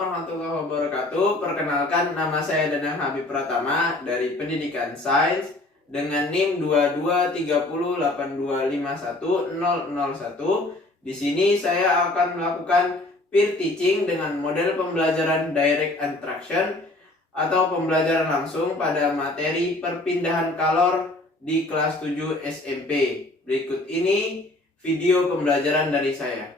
warahmatullahi wabarakatuh. Perkenalkan, nama saya Danang Habib Pratama dari Pendidikan Sains dengan NIM 223082510001. Di sini saya akan melakukan peer teaching dengan model pembelajaran direct instruction atau pembelajaran langsung pada materi perpindahan kalor di kelas 7 SMP. Berikut ini video pembelajaran dari saya.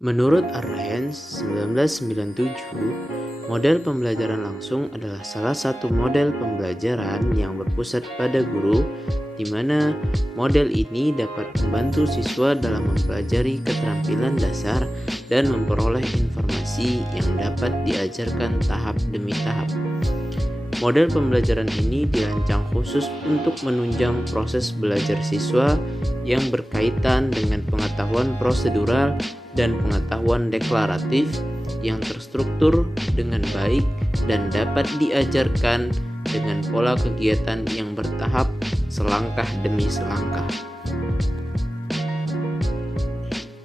Menurut Arrhens 1997, model pembelajaran langsung adalah salah satu model pembelajaran yang berpusat pada guru, di mana model ini dapat membantu siswa dalam mempelajari keterampilan dasar dan memperoleh informasi yang dapat diajarkan tahap demi tahap. Model pembelajaran ini dirancang khusus untuk menunjang proses belajar siswa yang berkaitan dengan pengetahuan prosedural dan pengetahuan deklaratif yang terstruktur dengan baik dan dapat diajarkan dengan pola kegiatan yang bertahap selangkah demi selangkah.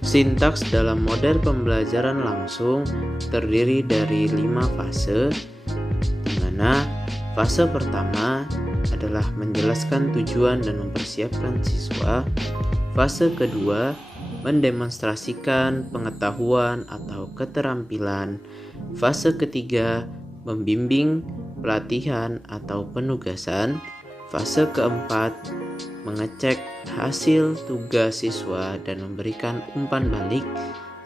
Sintaks dalam model pembelajaran langsung terdiri dari 5 fase, di mana fase pertama adalah menjelaskan tujuan dan mempersiapkan siswa. Fase kedua mendemonstrasikan pengetahuan atau keterampilan. Fase ketiga membimbing pelatihan atau penugasan. Fase keempat mengecek hasil tugas siswa dan memberikan umpan balik.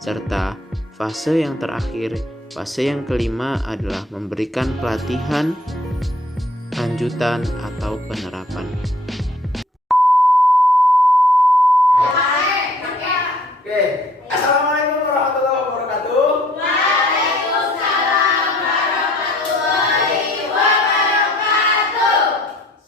Serta fase yang terakhir, fase yang kelima adalah memberikan pelatihan lanjutan atau penerapan. Assalamualaikum warahmatullahi wabarakatuh. Waalaikumsalam warahmatullahi wabarakatuh.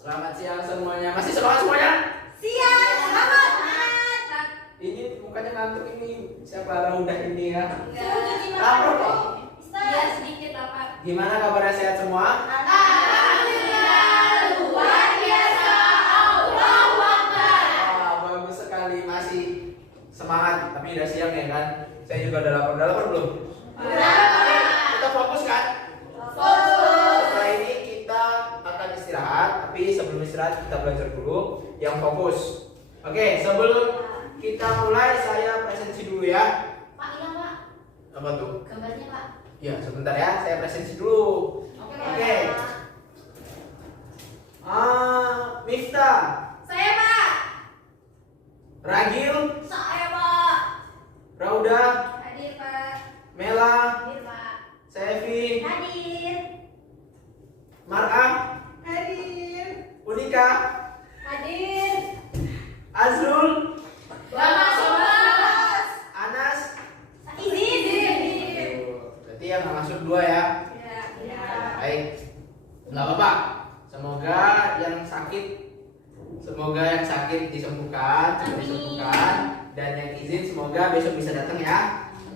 Selamat siang semuanya. Masih semangat semuanya? Siang, semangat. Ini mukanya ngantuk ini. Siapa Raudah ini ya? Cuci Lapar kok. Iya, sedikit lapar. Gimana kabarnya, sehat semua? Alhamdulillah, luar biasa. Allahu Akbar. Wah, bagus sekali, masih semangat. Tapi udah siang ya kan? Saya juga udah lapar. Udah lapar belum? Kita fokus kan? Fokus. Setelah ini kita akan istirahat. Tapi sebelum istirahat kita belajar dulu yang fokus. Oke, sebelum kita mulai saya presensi dulu ya. Pak, iya Pak. Apa tuh? Gambarnya Pak. Ya, sebentar ya, saya presensi dulu. Oke. Miftah, Saya Pak. Ragil, Saya Pak. Rauda, Hadir Pak. Mela, Hadir Pak. Sevi, Hadir. Mar'ah, Hadir. Unika, Hadir. Azrul, Bapak Sobas. Anas. Izin. Berarti yang nggak masuk 2 ya. Ya. Baik, nggak apa-apa. Semoga yang sakit disembuhkan, cepat Amin. disembuhkan, dan yang izin semoga besok bisa datang ya.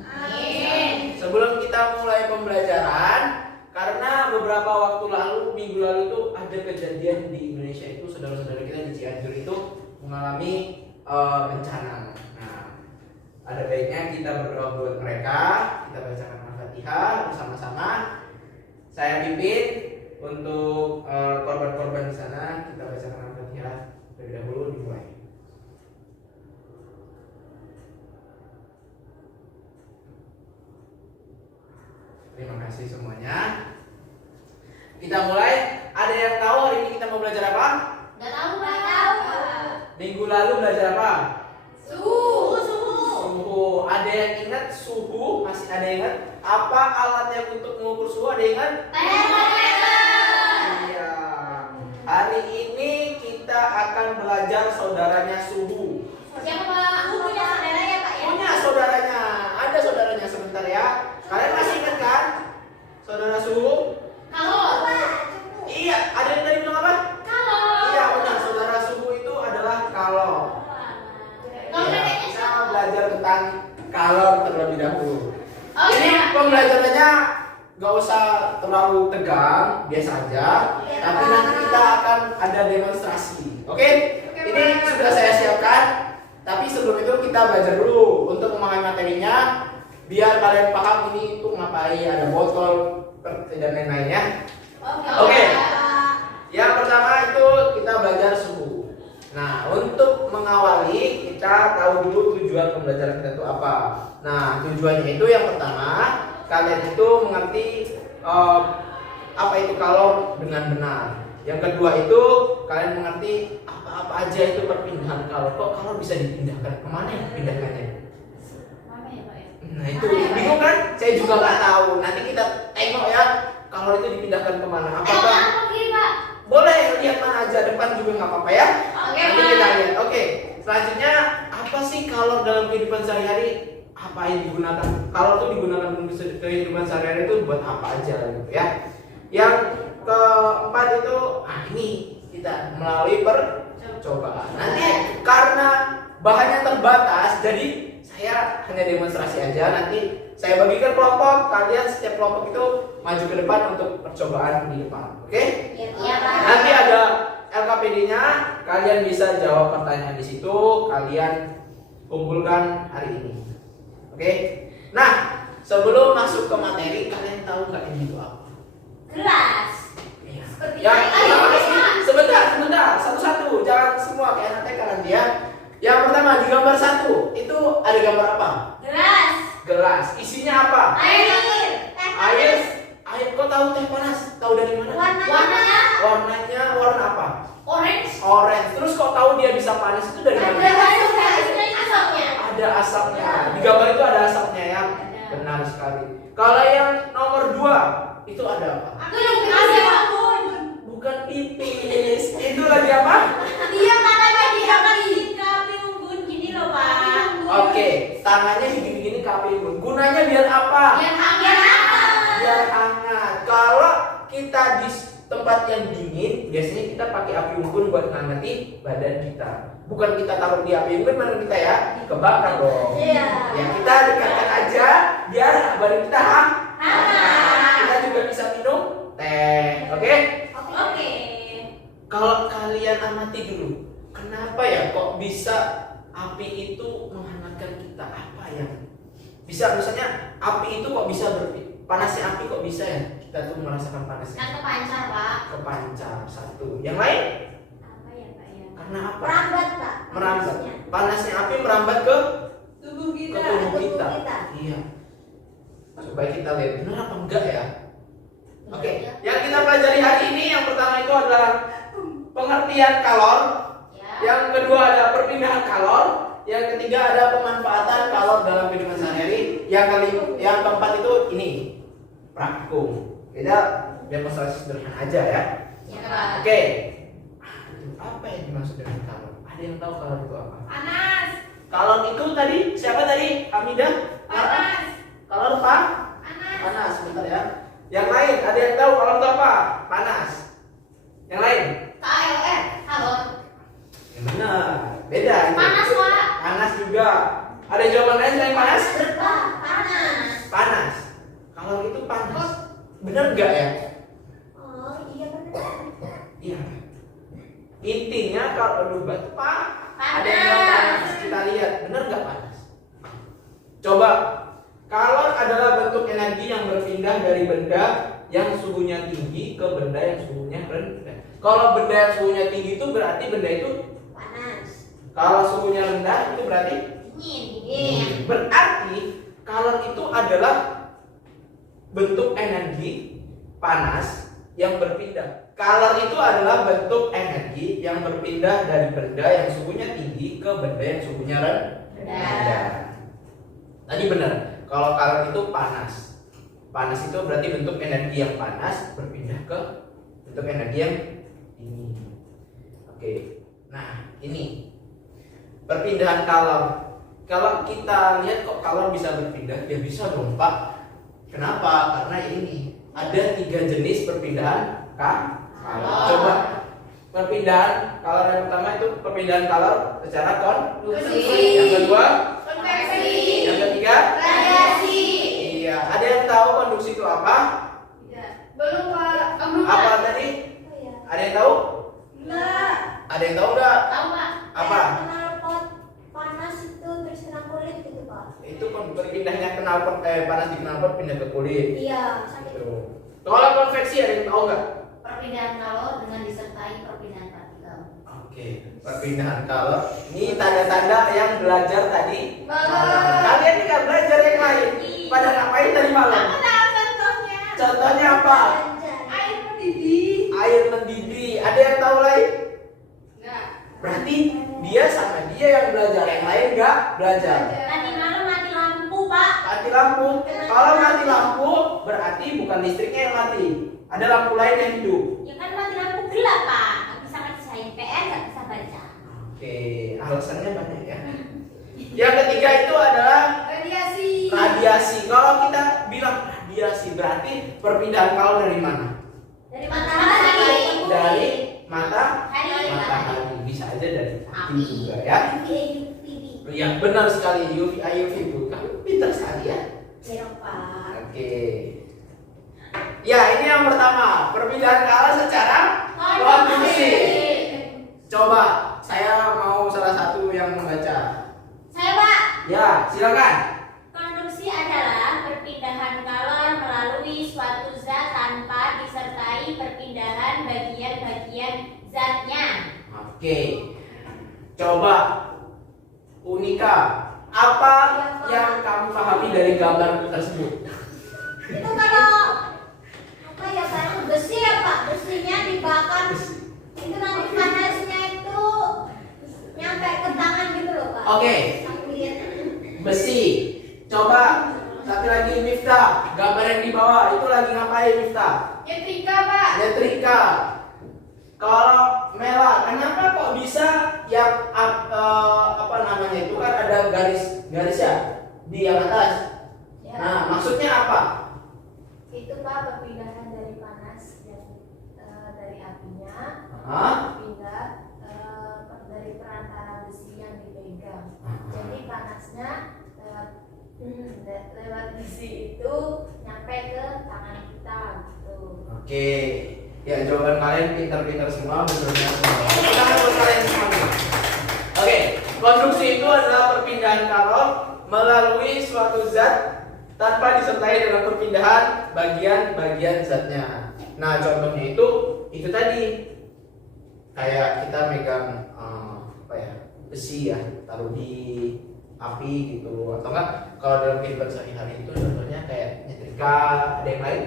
Amin. Sebelum kita mulai pembelajaran, karena beberapa waktu lalu, minggu lalu itu ada kejadian di Indonesia itu saudara-saudara kita di Cianjur itu mengalami bencana. Nah, ada baiknya kita berdoa buat mereka, kita bacakan Al-Fatihah bersama-sama. Saya pimpin untuk korban-korban di sana, kita bacakan Al-Fatihah terlebih dahulu, dimulai. Terima kasih semuanya. Kita mulai. Ada yang tahu hari ini kita mau belajar apa? Nggak tahu Pak. Minggu lalu belajar apa? Suhu. Suhu. Ada yang ingat suhu? Masih ada yang ingat? Apa alat yang untuk mengukur suhu? Ada yang ingat? Termometer. Iya. Hari ini kita akan belajar saudaranya suhu. Siapa Pak? Punya saudara ya Pak ya? Punya saudaranya. Ada saudaranya, sebentar ya. Kalian masih ingat kan? Saudara suhu? Kalau Iya. Ada yang tadi bilang apa? Iya, benar. Saudara suhu itu adalah kalor. Ya, kita belajar tentang kalor terlebih dahulu. Oh, Ini iya. pembelajarannya gak usah terlalu tegang, biasa aja. Iya, Tapi Pak. nanti kita akan ada demonstrasi. Oke? Ini sudah saya siapkan. Tapi sebelum itu kita belajar dulu. Untuk memahami materinya, biar kalian paham ini tuh ngapain, ada botol dan lain-lainnya. Oke. Yang pertama itu kita belajar suhu. Nah, untuk mengawali kita tahu dulu tujuan pembelajaran kita itu apa. Nah, tujuannya itu yang pertama, kalian itu mengerti apa itu kalor dengan benar. Yang kedua itu kalian mengerti apa-apa aja itu perpindahan kalor. Kok kalor bisa dipindahkan? Kemana ya pindahkannya? Mana ya, Pak ya? Nah itu bingung kan? Saya juga nggak tahu. Nanti kita tengok ya kalor itu dipindahkan kemana. Apakah kiri, Pak? boleh lihat mana aja, depan juga nggak apa-apa ya? Oke, Nanti Pak. kita lihat. Oke. Selanjutnya apa sih kalor dalam kehidupan sehari-hari? Apa yang digunakan? Kalor itu digunakan untuk kehidupan sehari-hari itu buat apa aja gitu ya? Yang keempat itu, ini kita melalui percobaan. Nanti karena bahannya terbatas, jadi saya hanya demonstrasi aja. Nanti saya bagikan kelompok, kalian setiap kelompok itu maju ke depan untuk percobaan di depan. Oke? Iya, Pak. Nanti ada LKPD-nya, kalian bisa jawab pertanyaan di situ, kalian kumpulkan hari ini. Oke? Nah, sebelum masuk ke materi, kalian tahu nggak ini itu apa? Gelas. Iya. Seperti Yang ini. sebentar, satu-satu, jangan semua kayak nanti kalian dia. Yang pertama di gambar 1 itu ada gambar apa? Gelas. Gelas. Isinya apa? Air. Air. Air. Kok tahu teh panas? Tahu dari mana? Warnanya Warnanya warna apa? orange. Orange. Terus kok tahu dia bisa panas itu dari mana? Asapnya. Ada asapnya. Di gambar itu ada asapnya ya. Benar sekali. Kalau yang nomor 2 itu ada apa? Aku yang kasih bangun. Bukan pipis. Itu lagi apa? Dia tangannya dia kali. Kapi unggun gini loh, Pak. Oke, tangannya begini-begini kapi unggun. Gunanya biar apa? Yang hangat. Biar hangat. Kalau kita di tempat yang dingin, biasanya kita pakai api unggun buat ngangati badan kita. Bukan kita taruh di api unggun badan kita ya, kebakar dong. Iya. Ya kita dekatkan aja biar badan kita hangat. Hangat. Kita juga bisa minum teh, oke? Oke. Kalau kalian amati dulu, kenapa ya kok bisa api itu menghangatkan kita? Apa yang bisa? Misalnya api itu kok bisa panasnya api kok bisa ya kita tuh merasakan panasnya? Kan kepancar, Pak. Kepancar satu. Yang lain? Apa ya, Pak ya? Karena apa? Merambat, Pak. Merambat. Panasnya api merambat ke Tubuh ke tubuh kita. Iya. Coba kita lihat benar apa enggak ya? Oke. Yang kita pelajari hari ini yang pertama itu adalah pengertian kalor. Ya. Yang kedua ada perpindahan kalor. Yang ketiga ada pemanfaatan kalor dalam kehidupan sehari-hari. Yang keempat itu ini praktikum. Kita demonstrasi sederhana aja ya. Ya, Pak. Oke. Apa yang dimaksud dengan kalor? Ada yang tahu kalor itu apa? Panas. Kalor itu tadi siapa tadi? Hamidah? Panas. Kalor apa? Panas. Panas. Sebentar ya. Yang lain ada yang tahu kalor itu apa? Panas. Yang lain? KLR. Halo. Yang benar. Beda. itu. Panas, Pak. Panas juga. Ada jawaban lain selain panas? Berapa? Panas. Panas. Kalor itu panas. Benar nggak ya? Oh, iya benar. Iya. Intinya kalau batu pak, ada yang Panas. bilang panas. Kita lihat, benar nggak panas? Coba. Kalor adalah bentuk energi yang berpindah dari benda yang suhunya tinggi ke benda yang suhunya rendah. Kalau benda yang suhunya tinggi itu berarti benda itu Panas. kalau suhunya rendah itu berarti Dingin. berarti kalor itu adalah bentuk energi panas yang berpindah. Kalor itu adalah bentuk energi yang berpindah dari benda yang suhunya tinggi ke benda yang suhunya rendah. Tadi benar. Kalau kalor itu panas. Panas itu berarti bentuk energi yang panas berpindah ke bentuk energi yang dingin. Oke. Nah, ini perpindahan kalor. Kalau kita lihat kok kalor bisa berpindah, ya bisa dong Pak. Kenapa? Karena ini ada 3 jenis perpindahan kalor. Coba perpindahan kalor yang pertama itu perpindahan kalor secara konduksi. Yang kedua, Konveksi. yang ketiga, Radiasi. iya. Ada yang tahu konduksi itu apa? Belum, Pak. Apa tadi? Ada yang tahu? Enggak. Ada yang tahu enggak? Tahu, Pak. Apa? Knalpot panas itu terserang kulit gitu, Pak. Itu kan berpindahnya knalpot panas di knalpot pindah ke kulit. Iya. Gitu. Kalau konveksi ada yang tahu nggak? Perpindahan kalor dengan disertai perpindahan partikel. Oke, perpindahan kalor. Ini tanda-tanda yang belajar tadi. Bagus. Kalian nggak belajar yang lain. Pada ngapain tadi malam? Aku tahu contohnya. Contohnya apa? Air mendidih. Air mendidih. Ada yang tahu lain? Enggak. Berarti dia sama dia yang belajar, yang lain nggak belajar. Tadi malam mati lampu, Pak. Mati lampu. Kalau mati lampu berarti bukan listriknya yang mati. Ada lampu lain yang hidup. Ya kan mati lampu gelap, Pak. Nggak bisa ngerjain PR, nggak bisa baca. Oke, alasannya banyak ya. Yang ketiga itu adalah Radiasi. radiasi. Kalau kita bilang radiasi berarti perpindahan kalor dari mana? Dari matahari. Dari mata Matahari. matahari. Bisa aja dari api juga ya. UV. Ya benar sekali UVA UV bu. Kamu pintar sekali ya. Ya, Pak. Oke. Ya ini yang pertama perpindahan kalor secara konduksi. Coba saya mau salah satu yang membaca. Saya, Pak. Ya silakan. Konduksi adalah perpindahan kalor melalui suatu zat tanpa disertai perpindahan bagian-bagian zatnya. Oke. Coba Unika, apa yang kamu pahami dari gambar tersebut? Itu kalau apa ya Pak? Besi ya Pak? Besinya dibakar. Itu nanti panasnya itu nyampe ke tangan gitu loh Pak. Oke. Aku lihat. Besi. Coba satu lagi Miftah, gambar yang di bawah itu lagi ngapain Miftah? Nyetrika Pak. Nyetrika. Kalau Mela, kenapa kok bisa yang apa namanya itu kan ada garis ya di yang atas. Ya. Nah, maksudnya apa? Itu Pak perpindahan dari panas dari apinya Hah? pindah dari perantara besi yang dipegang. Jadi panasnya lewat besi itu nyampe ke tangan kita gitu. Oke. Ya, jawaban kalian pintar-pintar semua, benernya semua. Silakan buat kalian semua. Oke, konstruksi itu adalah perpindahan kalor melalui suatu zat tanpa disertai dengan perpindahan bagian-bagian zatnya. Nah, contohnya itu tadi kayak kita megang apa ya, besi ya, taruh di api gitu, atau enggak kalau dalam kehidupan sehari-hari itu contohnya kayak nyetrika. Ada yang lain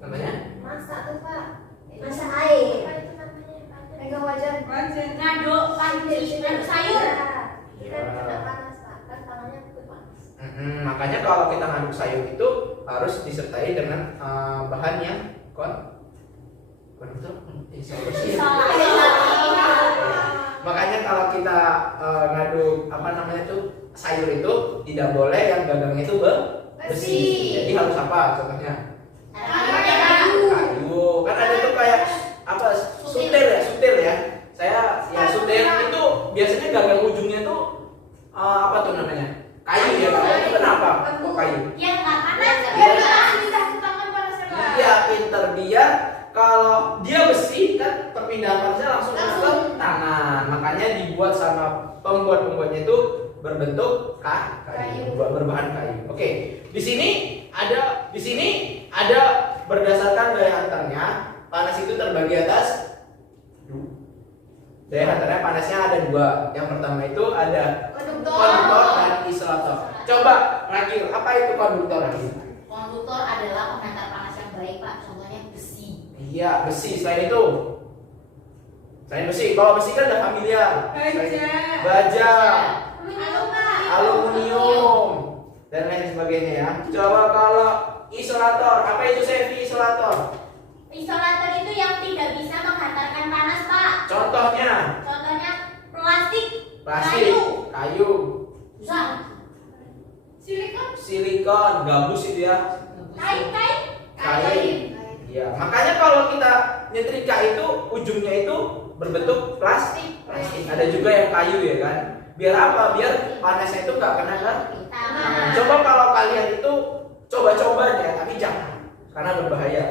namanya? Masak tuh Pak. Masak air. Apa itu namanya? Pegang wajan. Ngaduk panci, ngaduk sayur. Kita kena panas Pak. Kan tangannya ikut panas. Makanya kalau kita ngaduk sayur itu harus disertai dengan bahan yang konduktor. Makanya kalau kita ngaduk apa namanya tuh sayur itu tidak boleh yang gagangnya itu besi. Jadi harus apa contohnya? Kayu. Kan ada tuh kayak apa sutir ya. Saya ya sutir itu biasanya gagang ujungnya tuh apa tuh namanya? Kayu ya. Itu kenapa? Kok kayu? Ya nggak panas. Iya, pinter dia. Kalau dia besi kan perpindahan panasnya langsung ke tangan. Makanya dibuat sama pembuatnya itu berbentuk kayu, berbahan kayu. Oke. Di sini ada berdasarkan daya hantarnya, panas itu terbagi atas daya hantarnya panasnya ada dua. Yang pertama itu ada konduktor dan isolator. Coba Ragil, apa itu konduktor Ragil? Konduktor adalah penghantar panas yang baik Pak. Contohnya besi. Iya, besi. Selain besi, kalau besi kan ada familiar. Baja, aluminium, dan lain sebagainya ya. Coba kalau isolator, apa itu Sevi isolator? Isolator itu yang tidak bisa menghantarkan panas Pak. Contohnya Plastik. kayu, Bisa. silikon, gabus itu ya. Kain. Iya, makanya kalau kita nyetrika itu ujungnya itu berbentuk plastik. Ada juga yang kayu ya kan. Biar apa? Biar panasnya itu nggak kena kan? Coba kalau kalian itu coba-coba aja, tapi jangan karena berbahaya.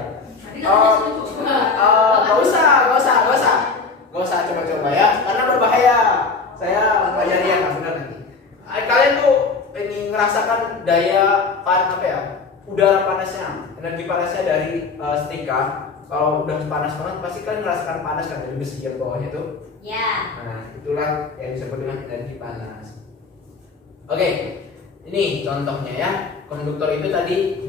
Gak usah coba-coba ya, karena berbahaya. Saya pelajari yang benar nanti. Kalian tuh ini ngerasakan daya apa ya, udara panasnya, energi panasnya dari setrika. Kalau udah panas banget pasti kan ngerasakan panas kan dari besi yang bawahnya itu. Ya. Nah, itulah yang disebut dengan energi panas. Oke, ini contohnya ya. Konduktor itu tadi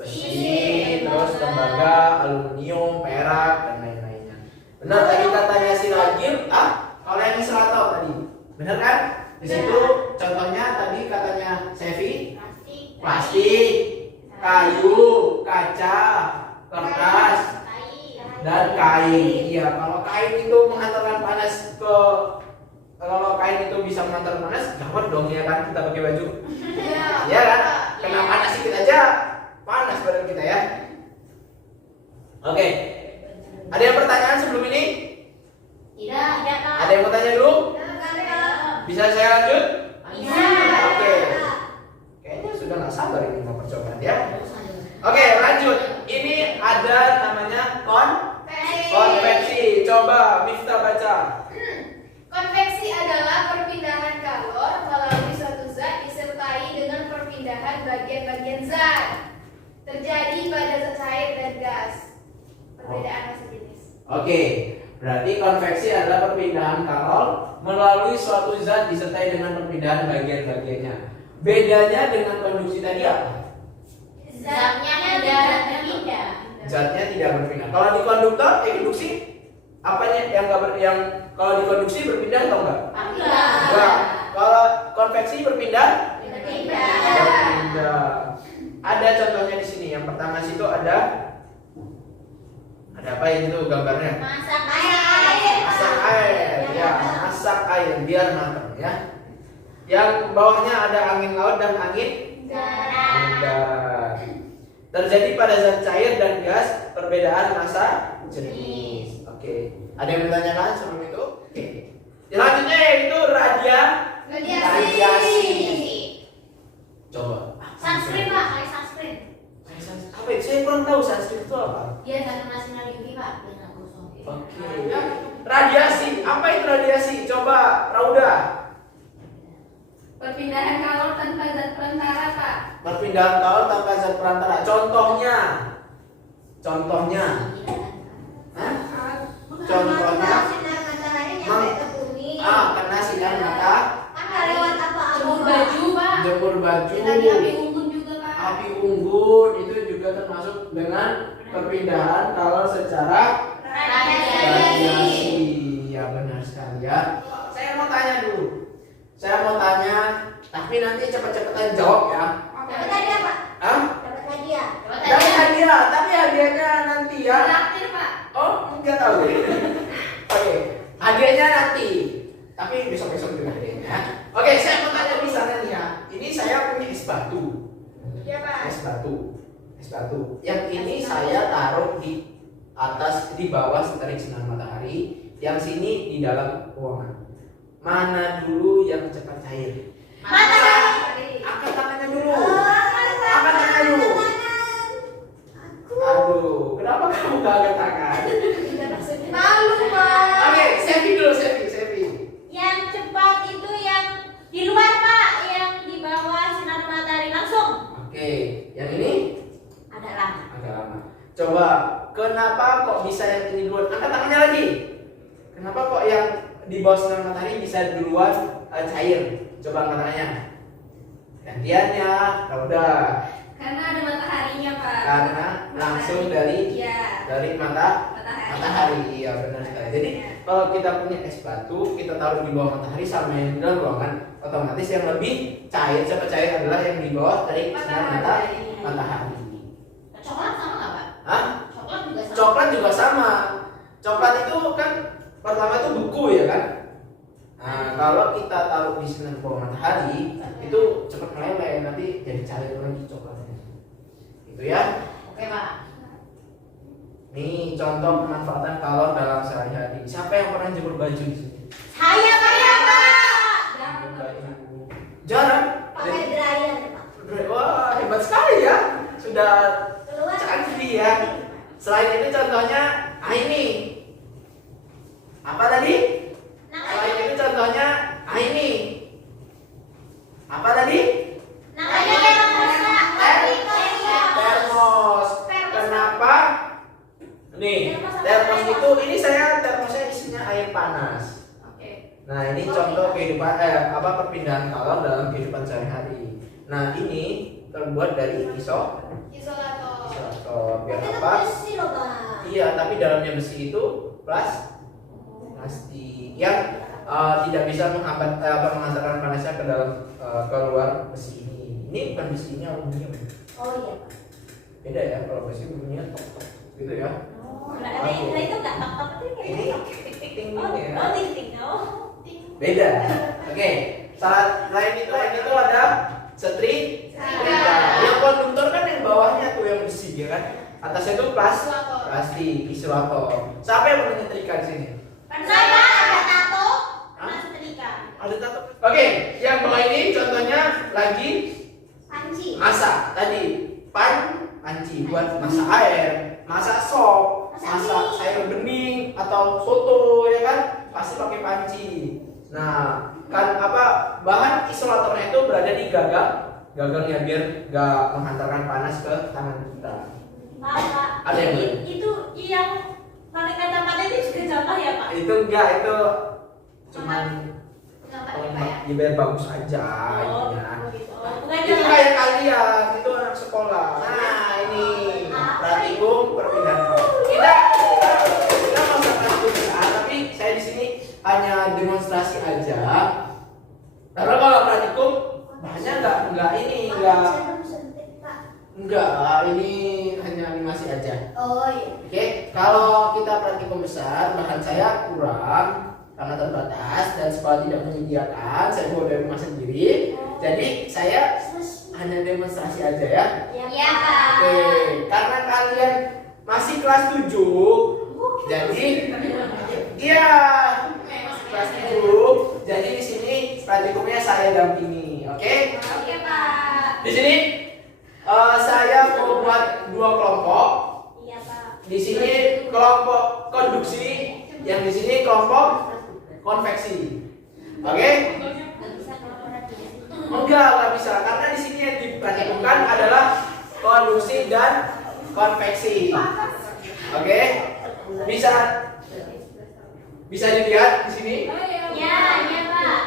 besi, terus tembaga, aluminium, perak, dan lain-lainnya. Benar tadi katanya si Ragil, kalau yang selatan tadi, benar kan? Di situ contohnya tadi katanya Sevi, plastik, kayu, kaca, kertas, dan kain. Iya, kalau kain itu mengantarkan panas ke, kalau kain itu bisa mengantar panas, gawat dong ya kan kita pakai baju. Iya kan? Kena panas dikit aja panas badan kita ya. Oke. Ada yang pertanyaan sebelum ini? Tidak, ya Kak. Ada yang mau tanya dulu? Bisa saya lanjut? Bisa. Oke. Kayaknya sudah nggak sabar ini mau percobaan ya. Oke, lanjut. Ini ada namanya konveksi. Coba Miftah baca. Konveksi adalah perpindahan kalor melalui suatu zat disertai dengan perpindahan bagian-bagian zat. Terjadi pada cair dan gas. Perbedaan massa jenis. Oke, berarti konveksi adalah perpindahan kalor melalui suatu zat disertai dengan perpindahan bagian-bagiannya. Bedanya dengan konduksi tadi apa? Zatnya tidak berpindah. Zatnya tidak berpindah. Kalau di konduktor, konduksi, apanya yang nggak kalau di konduksi berpindah atau enggak? Enggak. Kalau konveksi berpindah? Berpindah. Ada contohnya di sini. Yang pertama situ ada apa yang itu gambarnya? Masak air. Masak air. Ya, masak air biar matang ya. Yang bawahnya ada angin laut dan angin udara. Terjadi pada zat cair dan gas perbedaan massa jenis. Oke. Ada yang bertanyakan sebelum itu? Oke. Selanjutnya yaitu radiasi. Coba. Sunscreen Pak, kayak sunscreen. Apa itu? Saya kurang tahu sunscreen itu apa. Dia nggak kena sinar UV Pak, dia nggak gosong. Oke. Radiasi. Apa itu radiasi? Coba, Rauda. Perpindahan kalor tanpa zat perantara, Pak. Perpindahan kalor tanpa zat perantara. Contohnya. Hah? Contohnya. Sinar matahari nyampe ke bumi. Kena sinar mata. Kan nggak lewat apa-apa. Jemur baju, Pak. Jemur baju. Tadi api unggun juga, Pak. Api unggun itu juga termasuk dengan perpindahan kalor secara radiasi. Ya benar sekali ya. Saya mau tanya dulu. Tapi nanti cepet-cepetan jawab ya. Dapat hadiah Pak. Hah? Dapat hadiah. Dapat hadiah, tapi hadiahnya nanti ya. Traktir, Pak. Oh, nggak tahu deh. Oke, hadiahnya nanti. Tapi besok-besok juga hadiahnya. Oke, saya mau tanya misalnya nih ya. Ini saya punya es batu. Iya, Pak. Es batu. Yang ini saya taruh di atas, di bawah terik sinar matahari. Yang sini di dalam ruangan. Mana dulu yang cepat cair? Matahari. Angkat tangannya dulu. Angkat Angkat tangan dulu. Aku. Aduh, kenapa kamu gak angkat tangan? Malu, Pak. Oke, Sevi dulu, Sevi. Yang cepat itu yang di luar Pak, yang di bawah sinar matahari langsung. Oke, yang ini Agak lama. agak lama. Coba, kenapa kok bisa yang ini duluan? Angkat tangannya lagi. Kenapa kok yang di bawah sinar matahari bisa duluan cair? Coba angkat tangannya. Gantiannya, udah. Karena ada mataharinya, Pak. Karena langsung dari Iya. matahari. Iya benar sekali. Jadi kalau kita punya es batu, kita taruh di bawah matahari sama yang di dalam ruangan, otomatis yang lebih cepat cair adalah yang di bawah dari sinar matahari. Coklat sama nggak Pak? Hah? Coklat juga sama. Coklat juga sama. Coklat itu kan pertama itu beku ya kan? Nah, kalau kita taruh di sinar bawah matahari, itu cepat meleleh, nanti jadi cair lagi coklatnya. Itu ya. Oke Pak. Nih contoh pemanfaatan kalor dalam sehari-hari. Siapa yang pernah jemur baju di sini? Saya Pak. Jemur baju. Jarang. Pakai dryer Pak. Wah hebat sekali ya. Sudah Keluar. canggih ya. Selain itu contohnya, ini. Apa tadi? Selain itu contohnya, ini. Apa tadi? Nah, ini contoh kehidupan perpindahan kalor dalam kehidupan sehari-hari. Nah, ini terbuat dari Isolator. isolator. Biar Tapi itu apa? besi loh, Pak. Iya, tapi dalamnya besi itu plastik yang tidak bisa mengantarkan panasnya ke dalam keluar besi ini. Ini bukan besi, ini aluminium. Oh iya, Pak. Beda ya, kalau besi bunyinya tok tok gitu ya. Oh, nah itu enggak tok-tok itu kayak Ini tok. ting ting Oh, ya. oh, ting-ting. Oh. Beda. Oke. Selain itu ada setrika. Yang konduktor kan yang bawahnya tuh yang besi ya kan. Atasnya itu plastik, isolator. Siapa yang mau nyetrika di sini? Saya ada tato, sama setrika. Ada tato. Oke, yang bawah ini contohnya lagi Panci. masak. Tadi panci buat masak air, masak sop, masak sayur bening atau soto ya kan, pasti pakai panci. Nah, kan bahan isolatornya itu berada di gagangnya biar nggak menghantarkan panas ke tangan kita. Pak, Ada yang lain? itu yang pakai kacamata itu juga contoh ya, Pak? Itu enggak, itu cuman Kenapa nih Pak ya? ya biar bagus aja Oh, ininya. gitu. Oh, bukan Itu yang kayak kalian, itu anak sekolah. Nah, ini praktikum perpindahan. Kita masa praktikum besar, tapi saya di sini hanya demonstrasi aja. Karena kalau praktikum bahannya enggak ini hanya animasi aja. Oh iya. Oke, kalau kita praktikum besar, bahan saya kurang karena terbatas dan sekolah tidak menyediakan, saya bawa dari rumah sendiri. Jadi saya hanya demonstrasi aja ya. Iya, Pak. Oke, karena kalian masih kelas 7, jadi iya kelas 7. Jadi di sini praktikumnya saya dampingi, oke? Oke, Pak. Di sini saya mau buat 2 kelompok. Iya, Pak. Di sini kelompok konduksi, yang di sini kelompok konveksi. Oke? Nggak bisa kalau berarti. Enggak bisa karena di sini yang diperhatikan adalah konduksi dan konveksi. Oke? Bisa dilihat di sini. Iya, iya, Pak.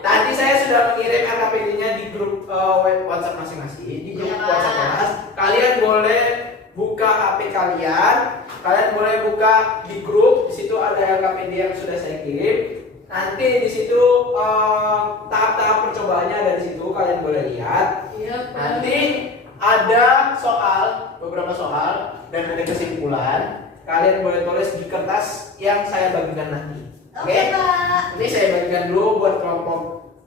Tadi saya sudah mengirim RKPD-nya di grup WhatsApp masing-masing. Di grup WhatsApp kelas, kalian boleh buka HP kalian boleh buka di grup. Di situ ada RKPD yang sudah saya kirim. Nanti di situ tahap-tahap percobaannya ada di situ, kalian boleh lihat. Nanti ada beberapa soal dan ada kesimpulan. Kalian boleh tulis di kertas yang saya bagikan nanti. Oke, Pak. Ini saya bagikan dulu buat kelompok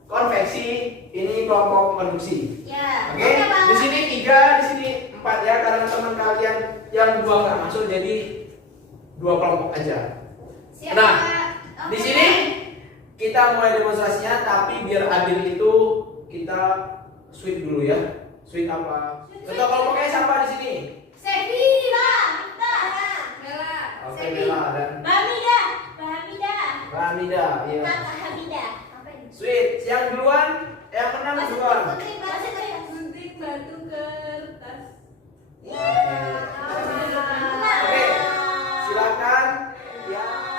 konveksi, ini kelompok konduksi. Ya. Oke, Oke, Pak. di sini 3, di sini 4 ya, karena teman kalian yang 2 nggak masuk, jadi 2 kelompok aja. Siap, Nah, Pak. di sini kita mulai demonstrasinya, tapi biar adil itu kita sweet dulu ya. Sweet apa? Ketua kelompoknya siapa di sini? Sevi. Bella. Oke, Bella dan Mbak Hamida. Mbak Hamida. Mbak Hamida. Iya. Kakak Hamida. Apa ini? Sweet, yang duluan, yang menang duluan. Putri, Putri. Gunting batu kertas. Oke,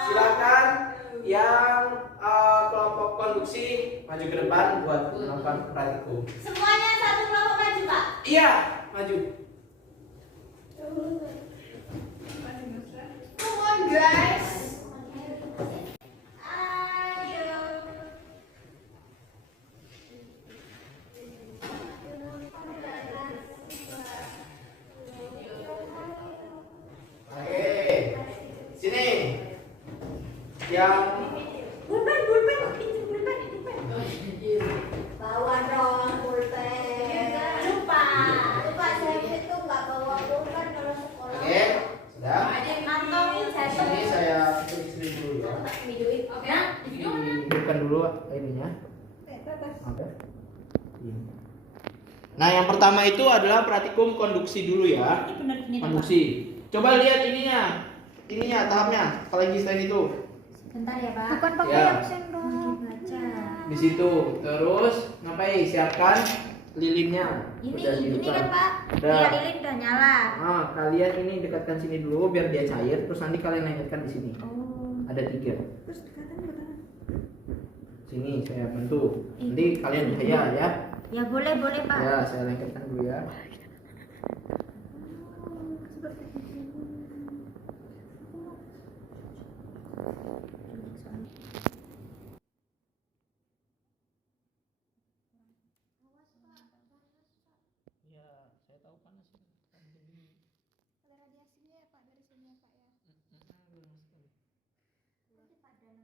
silakan yang kelompok konduksi maju ke depan buat melakukan praktikum. Semuanya satu kelompok maju, Pak. Iya, maju. Come on guys. Ayo. Oke, sini. Yang Pulpen. Bawa dong pulpen. Lupa saya itu nggak bawa pulpen kalau sekolah. oke, sudah. Antongin Di sini saya sini dulu ya. videoin. Oke. Hidupkan dulu ininya. Oke. Nah, yang pertama itu adalah praktikum konduksi dulu ya. Ini benar ini. Konduksi. Coba lihat ininya tahapnya. Apalagi selain itu. Bentar ya, Pak. Bukan pakai Ya. absen dong. Baca. Di situ. Terus ngapain? Siapkan lilinnya. Ini Udah dihidupkan. kan Pak. Udah. Iya lilin udah nyala. Kalian ini dekatkan sini dulu biar dia cair. Terus nanti kalian lengketkan di sini. Oh. Ada 3. Terus dekatan. Sini saya bantu. Nanti kalian saya ya. Ya boleh Pak. Ya, saya lengketkan dulu ya. Ya, saya tahu panas ya. Ada radiasinya ya Pak dari sini ya Pak ya. Terluka dan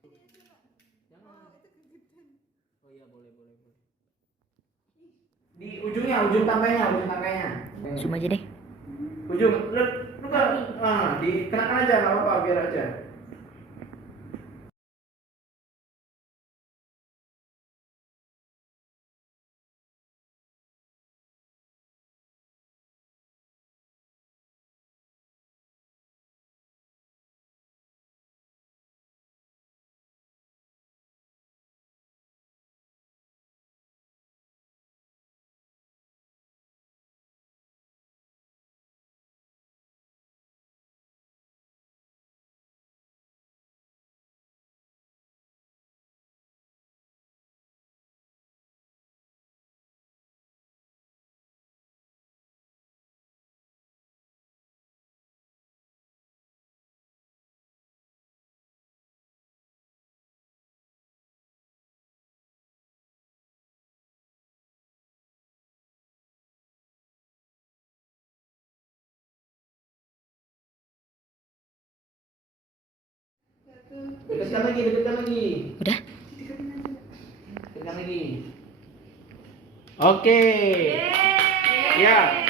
Kurangnya. Jangan. Oh iya, boleh. Di ujung tangkainya. Zoom aja deh. Ujung, lu kan, dikenakan aja, nggak apa-apa, biar aja. Dekatkan lagi. Udah? Dekatkan lagi. Oke. Ya.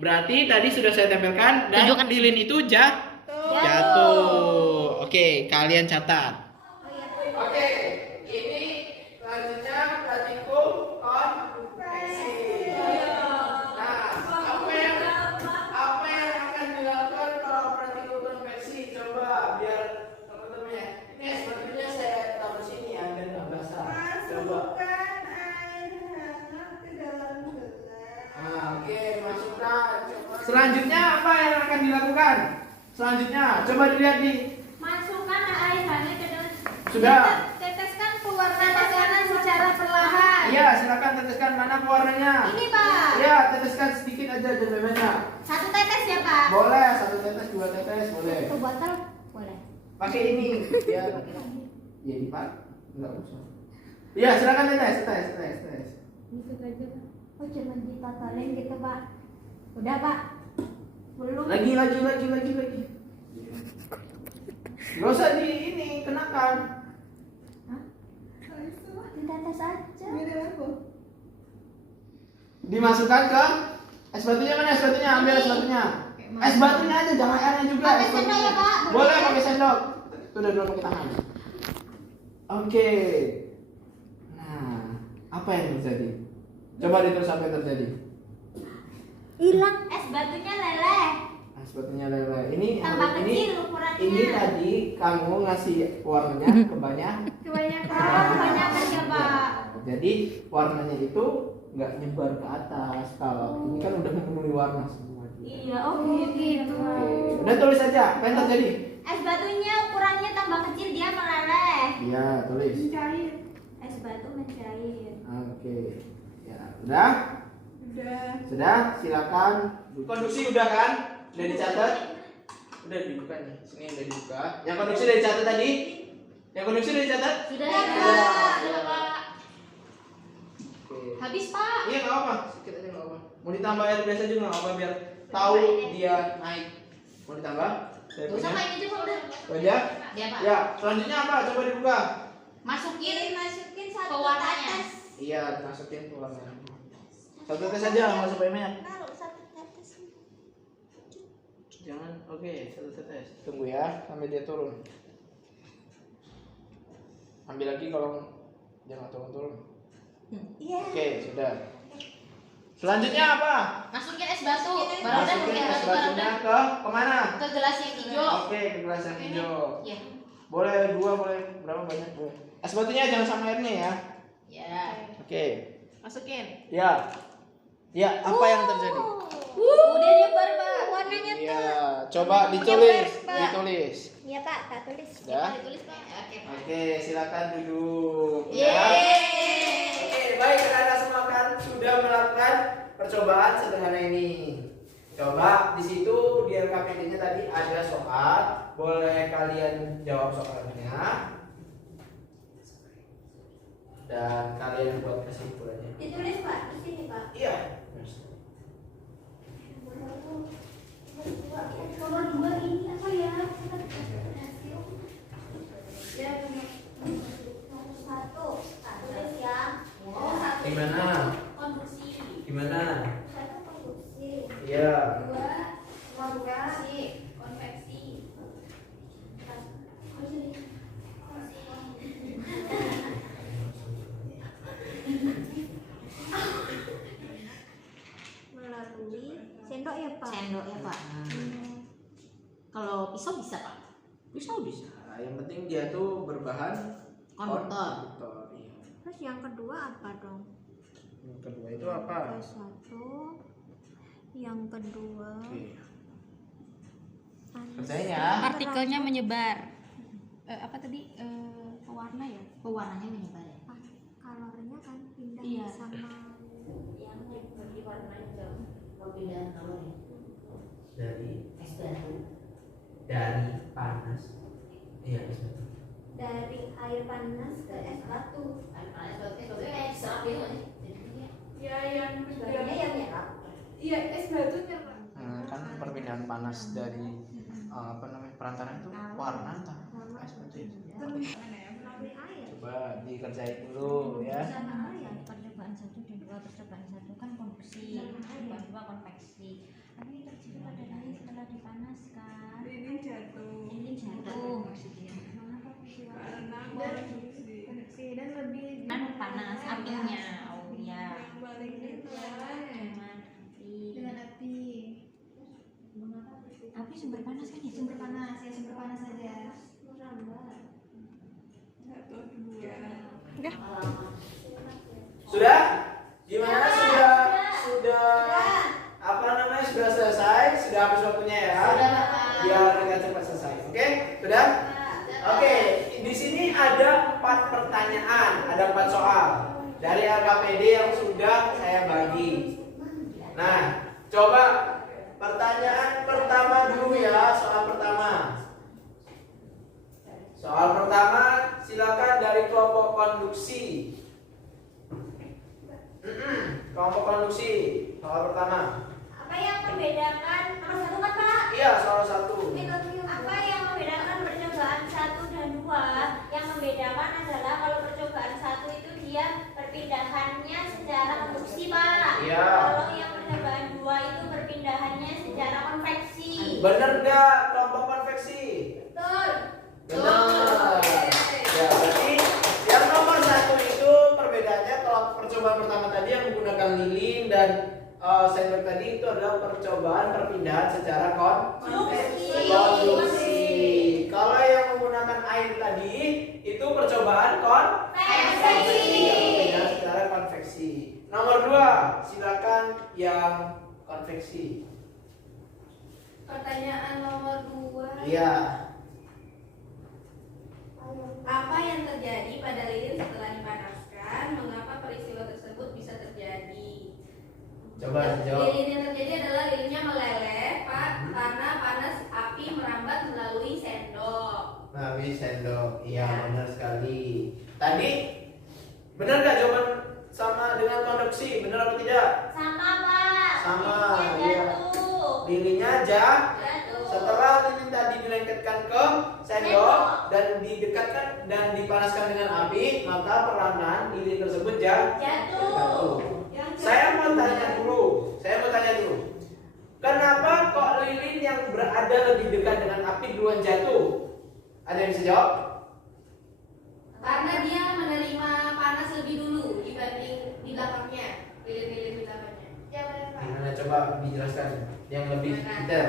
Berarti tadi sudah saya tempelkan dan Tunjukkan lilin itu jatuh. Oke, kalian catat. Oke, ini selanjutnya praktikum konveksi. Nah, apa yang akan dilakukan kalau praktikum konveksi? Coba biar teman-temannya. Ini sepertinya saya taruh sini ya, biar nggak basah. Coba. Oke, masukkan. Selanjutnya apa yang akan dilakukan? Selanjutnya, coba dilihat di. Masukkan air hangat ke dalam. Sudah. Teteskan pewarna makanan secara perlahan. Iya, silakan teteskan mana pewarnanya. Ini Pak. Iya, teteskan sedikit aja, jangan banyak. 1 tetes ya Pak. Boleh, 1 tetes, 2 tetes, boleh. 1 botol boleh. Pakai ini, ya. Ya, Pak. Enggak usah. Iya, silakan tetes. Gitu aja Pak. Oh cuma ditotalin gitu Pak. Udah Pak. Belum. Lagi. Gak usah di ini, kenakan. Hah? Ditetes aja. Dimasukkan ke es batunya, mana es batunya? Ambil es batunya. Es batunya aja, jangan airnya juga. Pakai es batunya. sendok ya, Pak? Boleh pakai sendok. Itu udah dulu pakai tangan. Oke. Nah, apa yang terjadi? Coba ditulis apa yang terjadi. Hilang es batunya leleh. Es batunya leleh. Ini Tambah ini kecil ukurannya. ini tadi kamu ngasih warnanya kebanyakan. Kebanyakan ya Pak. Jadi warnanya itu nggak nyebar ke atas. Kalau ini kan udah memenuhi warna semua. Iya, oh gitu. Oke, udah tulis aja. Apa yang terjadi? Es batunya ukurannya tambah kecil dia meleleh. Iya, tulis. Es batu mencair. Oke. Ya, udah? Sudah, silakan. Konduksi udah kan? Udah dicatat? Udah dibuka nih. Sini udah dibuka. Yang konduksi udah dicatat tadi? Yang konduksi udah dicatat? Sudah Ya, ya Pak. Sudah Pak. Oke. Habis Pak. Iya, nggak apa-apa. Sedikit aja nggak apa-apa. Mau ditambah air biasa juga nggak apa-apa biar tahu dia naik. Mau ditambah? Saya Gak usah punya. Pak, ini aja Pak udah. Itu aja? Ya Pak. Ya, selanjutnya apa? Coba dibuka. Masukin 1 pewarnanya. tetes. Iya, dimasukin ke warna. 1 tetes aja, nggak usah banyak. Naruh 1 tetes. Jangan, oke, 1 tetes. Tunggu ya, sampai dia turun. Ambil lagi kalau jangan turun-turun. Iya. Oke, sudah. Selanjutnya apa? Masukin es batu. Baru udah Masukin masukin es batu baru batunya udah. kemana? Ke gelas yang hijau. Oke, ke gelas yang hijau. Ya. Boleh 2, boleh berapa banyak boleh. Es batunya jangan sama airnya ya. Ya. Oke. Masukin. Ya. Ya, apa yang terjadi? Udah nyebar, Pak. Warnanya tuh. Ya, coba ditulis, Pak. ditulis. Iya Pak, tak tulis. Sudah? Ditulis, Pak. Oke, Pak. Oke, silakan duduk. Ya. Yeay. Oke, baik, Anda semua kan sudah melakukan percobaan sederhana ini. Coba di situ di LKPD-nya tadi ada soal, boleh kalian jawab soalnya dan kalian buat kesimpulannya. Ditulis Pak, di sini Pak. Iya. Nomor 2 ini apa ya? Ya, Nomor 1. Tak tulis ya. Oh, satu. Gimana? Konduksi. Gimana? 1 konduksi. Iya. 2 konveksi. Konveksi. Melalui sendok ya Pak. Sendok ya Pak. Kalau pisau bisa Pak. Pisau bisa. Yang penting dia tuh berbahan Konduktor. konduktor. Iya. Terus yang kedua apa dong? Yang kedua itu apa? Ada 1. Yang kedua. Oke. panas. Kerjain ya. Partikelnya menyebar. Apa tadi? Pewarna ya? Pewarnanya menyebar ya. Kalorinya kan pindah Iya. sama Yang diberi warna hijau. Perpindahan kalori. Dari Es batu. panas. Iya, es batu. dari air panas ke es batu. Es batu serap itu kan? Jadinya Ya, yang Sebenarnya yang nyerap. Iya, es batu nyerap. Kan perpindahan panas dari apa namanya perantara itu warna entah es batu ya. Melalui air. Coba dikerjain dulu ya. sama ya percobaan 1 dan 2. Percobaan 1 kan konduksi, percobaan 2 konveksi. Tapi terjadi pada lain setelah dipanaskan. Ini jatuh. Ini jatuh. Mengapa peristiwa Karena konduksi dan lebih Kan panas apinya. Oh iya. balik Dengan api. dengan api. Api sumber panas kan ya? Sumber panas ya, sumber panas saja. Satu, dua. Sudah? Gimana? Sudah apa namanya? Sudah selesai? Sudah habis waktunya ya? Sudah, Pak. Biar kita cepat selesai. Oke? Sudah? Oke, di sini ada 4 pertanyaan, ada 4 soal dari LKPD yang sudah saya bagi. Nah, coba pertanyaan pertama dulu ya, soal pertama. Soal pertama, silakan dari kelompok konduksi. Kelompok konduksi, soal pertama. Apa yang membedakan nomor 1 kan Pak? Iya, soal 1. Apa yang membedakan percobaan 1 dan 2? Yang membedakan adalah kalau percobaan 1 itu dia perpindahannya secara konduksi Pak. Iya. Kalau yang percobaan 2 itu perpindahannya secara konveksi. Bener nggak kelompok konveksi? Betul. Benar. Ya, berarti yang nomor 1 itu perbedaannya kalau percobaan pertama tadi yang menggunakan lilin dan sendok tadi itu adalah percobaan perpindahan secara konduksi. Kalau yang menggunakan air tadi itu percobaan Konveksi. perpindahan secara konveksi. Nomor 2, silakan yang konveksi. Pertanyaan nomor 2. Iya. Apa yang terjadi pada lilin setelah dipanaskan? Mengapa peristiwa tersebut bisa terjadi? Coba jawab. Lilin yang terjadi adalah lilinnya meleleh, Pak, karena panas api merambat melalui sendok. Nabi sendok, iya benar sekali. Tadi benar nggak jawaban sama dengan konduksi? Benar apa tidak? Sama Pak. Sama, Lilinnya iya. jatuh. Lilinnya Jatuh. setelah lilin tadi dilengketkan ke sendok dan didekatkan dan dipanaskan dengan api, maka perlahan lilin tersebut jatuh. Saya mau tanya dulu. Kenapa kok lilin yang berada lebih dekat dengan api duluan jatuh? Ada yang bisa jawab? Karena dia menerima panas lebih dulu dibanding di belakangnya, lilin-lilin di belakangnya. Ya benar, Pak. Gimana coba dijelaskan yang lebih detail?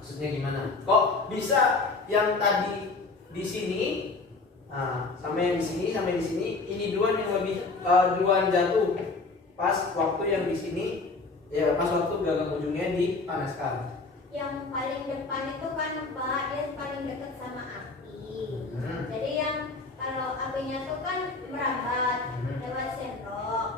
Maksudnya gimana? Kok bisa yang tadi di sini Nah, sampai yang di sini, ini duluan yang lebih duluan jatuh. Pas waktu yang di sini, ya pas waktu gagang ujungnya dipanaskan. Yang paling depan itu kan Pak, dia paling dekat sama api. Jadi yang kalau apinya tuh kan merambat lewat sendok.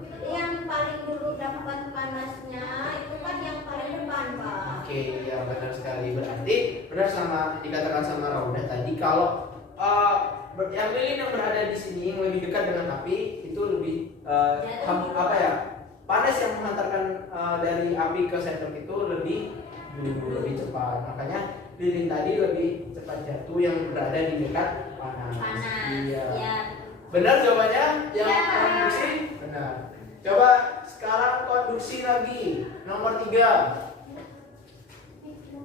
Jadi yang paling dulu dapat panasnya itu kan yang paling depan Pak. Oke, ya benar sekali. Berarti benar sama dikatakan sama Rauda tadi kalau yang lilin yang berada di sini yang lebih dekat dengan api itu lebih apa ya, panas yang menghantarkan dari api ke sendok itu lebih cepat. Makanya lilin tadi lebih cepat jatuh yang berada di dekat panas. Iya. Ya. Benar jawabannya yang Ya. konduksi? Benar. Coba sekarang konduksi lagi. Nomor 3.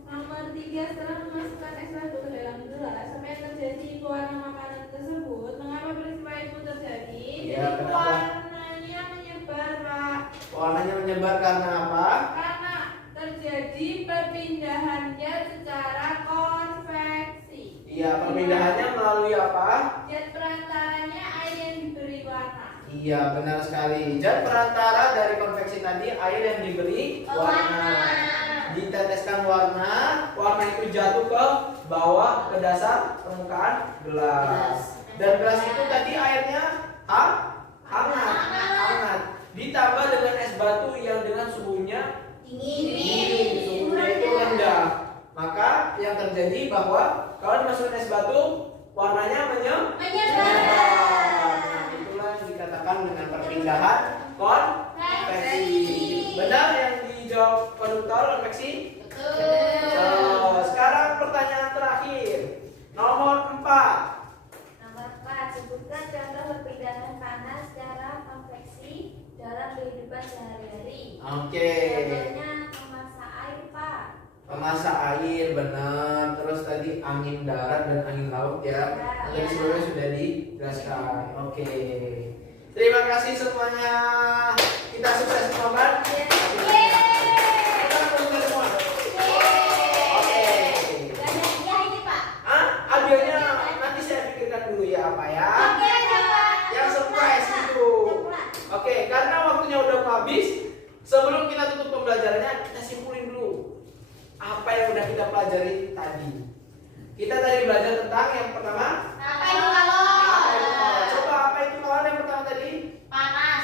Nomor 3, setelah memasukkan es batu ke dalam gelas, apa yang terjadi pewarna makanan tersebut? Mengapa peristiwa itu terjadi? Ya, Jadi kenapa? pewarnanya menyebar, Pak. Warnanya menyebar karena apa? Karena terjadi perpindahannya secara konveksi. Iya, perpindahannya melalui apa? Zat perantaranya air yang diberi warna. Iya, benar sekali. Zat perantara dari konveksi tadi air yang diberi warna. Diteteskan warna itu jatuh ke bawah ke dasar permukaan gelas. Dan gelas itu tadi airnya hangat. Ditambah dengan es batu yang dengan suhunya dingin, suhunya itu rendah. Maka yang terjadi bahwa kalau dimasukkan es batu warnanya menyebar. Nah, itulah yang dikatakan dengan perpindahan konveksi. Benar yang dijawab konduktor konveksi? Betul. Sekarang pertanyaan terakhir. Nomor 4. Nomor 4, sebutkan contoh perpindahan panas secara konveksi dalam kehidupan sehari-hari. Oke. Contohnya memasak air Pak. Memasak air benar. Terus tadi angin darat dan angin laut ya. Tadi sebelumnya sudah dijelaskan. Oke. Terima kasih semuanya. Kita sukses semua. Kita kumpul semua. Oke. Gak ada hadiah ini Pak. Hadiahnya nanti saya pikirkan dulu ya apa ya. Oke, coba. Yang surprise itu. Oke, karena waktunya udah mau habis. Sebelum kita tutup pembelajarannya, kita simpulin dulu apa yang udah kita pelajari tadi. Kita tadi belajar tentang yang pertama. Apa itu kalor? Coba apa itu kalor yang pertama tadi? Panas.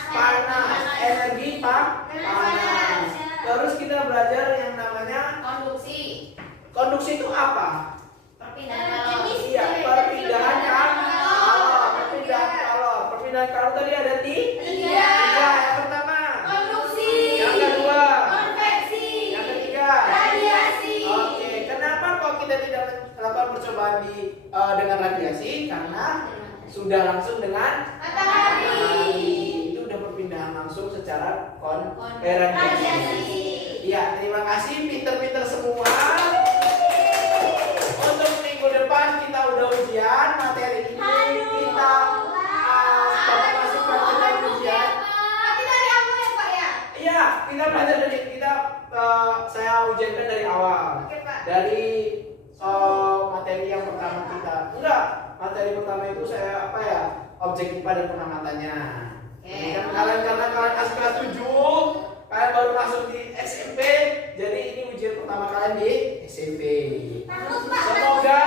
Energi panas. Terus kita belajar yang namanya Konduksi. konduksi itu apa? Perpindahan kalor. Iya, perpindahan kalor. Perpindahan kalor tadi ada tiga. Yang pertama. Konduksi. Yang kedua. Konveksi. Yang ketiga. Radiasi. Oke, kenapa kok kita tidak melakukan percobaan dengan radiasi? Karena sudah langsung dengan Matahari. itu udah perpindahan langsung secara Radiasi. radiasi. Iya, terima kasih pinter-pinter semua. Untuk minggu depan kita udah ujian materi ini. Kita masukkan ke dalam ujian. Nanti dari awal ya Pak ya? Iya, kita belajar dari saya ujiankan dari awal. Oke Pak. Dari materi yang pertama kita. Enggak, materi pertama itu saya objek IPA dan penamatannya. Ini kan kalian karena kalian masih kelas 7, kalian baru masuk di SMP, jadi ini ujian pertama kalian di SMP. Takut Pak. Semoga